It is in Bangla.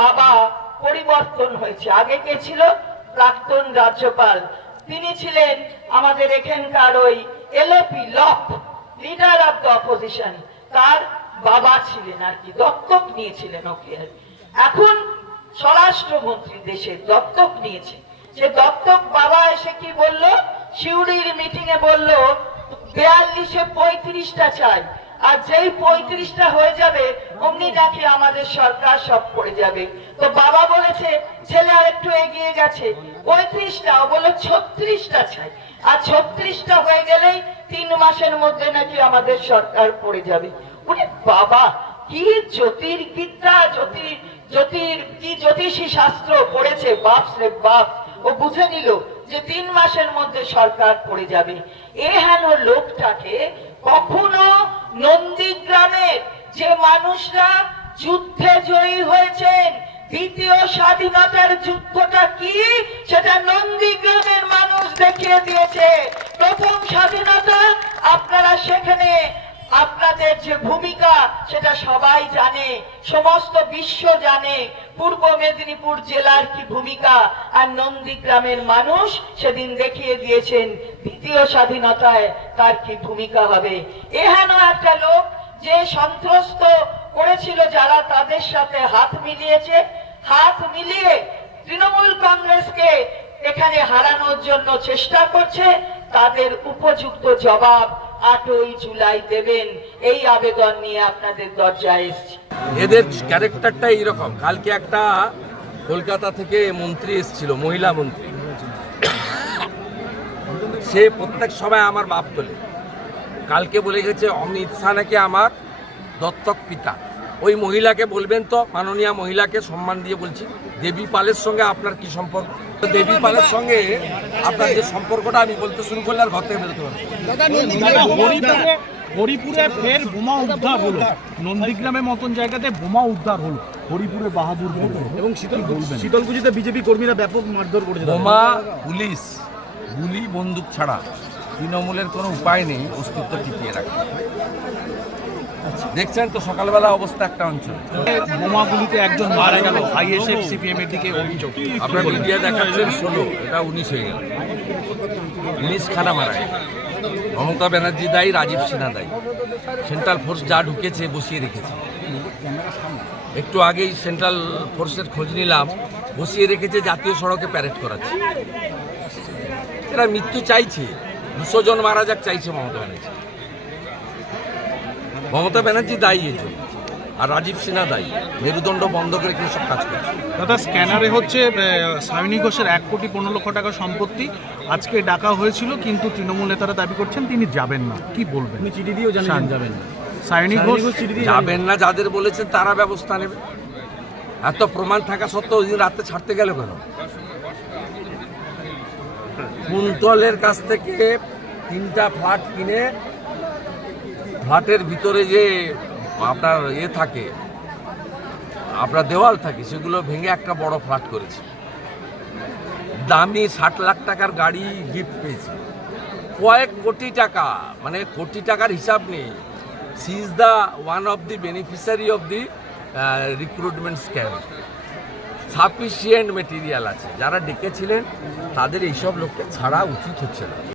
বাবা পরিবর্তন হয়েছে। আগে কে ছিল? প্রাক্তন রাজ্যপাল। তিনি ছিলেন আমাদের এখানকার ওই এলপি লক লিডার অফ দ্য অপোজিশন তার বাবা ছিলেন আর কি, দত্তক নিয়েছিলেন ওকে। এখন স্বরাষ্ট্রমন্ত্রী দেশে দত্তক নিয়েছে। যে দত্তক বাবা এসে কি বলল? শিউড়ির মিটিং এ বলল, বিয়াল্লিশে পঁয়ত্রিশটা চাই। আর যেই পঁয়ত্রিশটা হয়ে যাবে, অমনি নাকি আমাদের সরকার সব পড়ে যাবে। তো বাবা বলেছে, ছেলে আর একটু এগিয়ে গেছে পঁয়ত্রিশটা, ও বলল, ছত্রিশটা চাই। আর ছত্রিশটা হয়ে গেলেই তিন মাসের মধ্যে নাকি আমাদের সরকার পড়ে যাবে। উনি বাবা, কি জ্যোতির্বিদ্যা জ্যোতির জ্যোতির, কি জ্যোতিষী শাস্ত্র পড়েছে? বাপ রে বাপ। ও বুঝে নিল যে তিন মাসের মধ্যে সরকার পড়ে যাবে। এ হেন লোকটাকে কখনো নন্দীগ্রামের যে মানুষরা যুদ্ধে জয়ী হয়েছেন, দ্বিতীয় স্বাধীনতার যুদ্ধটা কি? সেটা নন্দীগ্রামের মানুষ দেখিয়ে দিয়েছে। প্রথম স্বাধীনতা আপনারা সেখানে, আপনাদের যে ভূমিকা, সেটা সবাই জানে, সমস্ত বিশ্ব জানে। পূর্ব মেদিনীপুর জেলার কি ভূমিকা? আর নন্দীগ্রামের মানুষ সেদিন দেখিয়ে দিয়েছেন দ্বিতীয় স্বাধীনতায় তার কি ভূমিকা হবে। এহেন একটা লোক যে সন্ত্রস্ত করেছিল যারা তাদের সাথে হাত মিলিয়েছে, হাত মিলিয়ে তৃণমূল কংগ্রেসকে এখানে হারানোর জন্য চেষ্টা করছে, তাদের উপযুক্ত জবাব আটই জুলাই দেবেন। এই আবেদন নিয়ে আপনাদের দরজায় এসেছি। এদের ক্যারেক্টারটা এইরকম। কালকে একটা কলকাতা থেকে মন্ত্রী এসেছিল, মহিলা মন্ত্রী। সে প্রত্যেক সময় আমার বাপ তোলে। কালকে বলে গেছে, অমিত শাহ নাকি আমার দত্তক পিতা। ওই মহিলাকে বলবেন তো মাননীয় মহিলাকে সম্মান দিয়ে বলছি দেবী পালের সঙ্গে আপনার কি সম্পর্ক? দেবী পালের সঙ্গে আপনার যে সম্পর্কটা আমি বলতে শুরু করলে আর ঘর থেকে বেরোতে পারব হরিপুরে ফের বোমা উদ্ধার হলো। নন্দীগ্রামের মতন জায়গাতে বোমা উদ্ধার হলো। হরিপুরে বাহাদুর এবং শীতল শীতলকুচিতে বিজেপি কর্মীরা ব্যাপক মারধর করেছে। বোমা পুলিশ গুলি বন্দুক ছাড়া। তৃণমূলের কোনো উপায় নেই অস্তিত্ব টিকিয়ে রাখা দেখছেন তো সকালবেলা অবস্থা একটা অঞ্চল। বোমাগুলিতে একজন মারা গেল। আইএসএফ সিপিএম এর দিকে অভিযোগ। আপনার মিডিয়া দেখাচ্ছেন ষোলো এটা উনিশ হয়ে গেল। উনিশ খানা মারা গেল মমতা ব্যানার্জি দায়ী রাজীব সিনহা দায়ী। সেন্ট্রাল ফোর্স যা ঢুকেছে বসিয়ে রেখেছে। একটু আগেই সেন্ট্রাল ফোর্সের খোঁজ নিলাম বসিয়ে রেখেছে জাতীয় সড়কে প্যারেড করাচ্ছে। এরা মৃত্যু চাইছে। দুশো জন মারা যাক চাইছে মমতা ব্যানার্জি। মমতা ব্যানার্জি দায়ী এর জন্য। আর রাজীব সিনহা দায়ী। মেরুদণ্ড বন্ধ করে রেখে সব কাজ করছে। দাদা স্ক্যানারে হচ্ছে সায়নী ঘোষের এক কোটি পনেরো লক্ষ টাকা সম্পত্তি আজকে ডাকা হয়েছিল কিন্তু তৃণমূল নেতারা দাবি করছেন তিনি যাবেন না। কি বলবেন? চিঠি দিয়েও জানেন যাবেন না। সায়নী ঘোষ দিয়ে যাবেন না। যাদের বলেছেন তারা ব্যবস্থা নেবে। এত প্রমাণ থাকা সত্ত্বেও ওই দিন রাতে ছাড়তে গেল কেন? কুন্তলের কাছ থেকে তিনটা ফ্ল্যাট কিনে ফ্ল্যাটের ভিতরে যে আপনার ইয়ে থাকে, আপনার দেওয়াল থাকে, সেগুলো ভেঙে একটা বড় ফ্ল্যাট করেছে। দামি ষাট লাখ টাকার গাড়ি গিফট পেয়েছে। কয়েক কোটি টাকা মানে কোটি টাকার হিসাব নেই। She is the one of the beneficiary of the recruitment scam sufficient material আছে। যারা ডেকেছিলেন, তাদের এইসব লোককে ছাড়া উচিত হচ্ছে না।